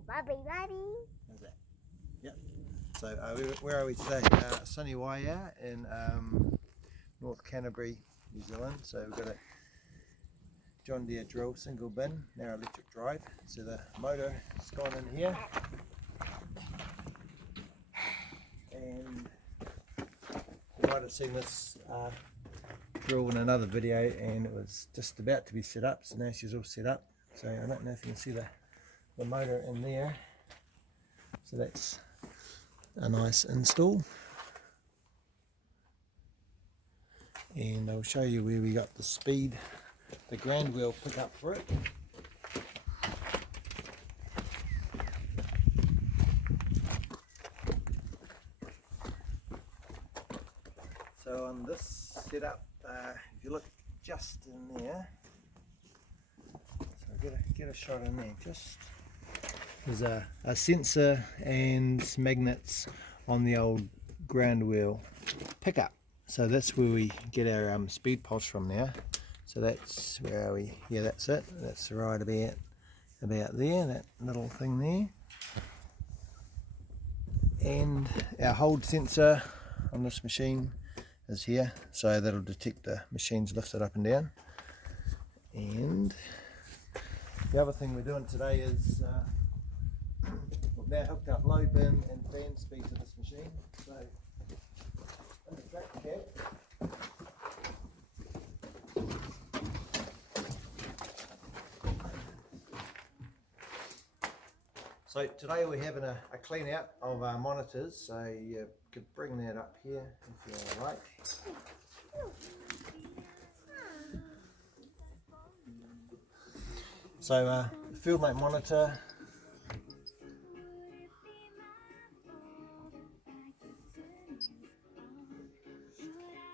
Bobby Daddy. How's that? Yep. So where are we today? Sunny Waia in North Canterbury, New Zealand. So we've got a John Deere drill single bin, now electric drive. So the motor has gone in here. And you might have seen this drill in another video, and it was just about to be set up. So now she's all set up. So I don't know if you can see the motor in there. So that's a nice install, and I'll show you where we got the speed, the ground wheel pickup for it. So on this setup, if you look just in there, so get a shot in there. Just there's a sensor and magnets on the old ground wheel pickup. So that's where we get our speed pulse from now. So that's where are we? Yeah, that's it. That's right about there, that little thing there. And our hold sensor on this machine is here, so that'll detect the machines lifted up and down. And the other thing we're doing today is we've now hooked up low bin and fan speed to this machine. So in the tractor cab, so today we're having a clean out of our monitors, so you could bring that up here if you like. So the FieldMate monitor,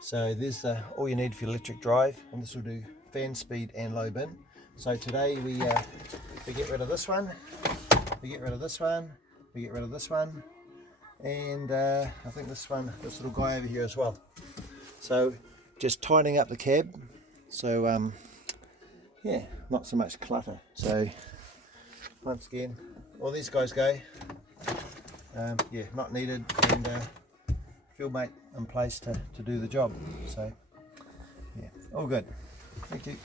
so there's all you need for your electric drive, and this will do fan speed and low bin. So today we get rid of this one, we get rid of this one, we get rid of this one, and I think this little guy over here as well. So just tightening up the cab, so yeah, not so much clutter. So once again, all these guys go, yeah, not needed, and FieldMate in place to do the job. So yeah, all good. Thank you.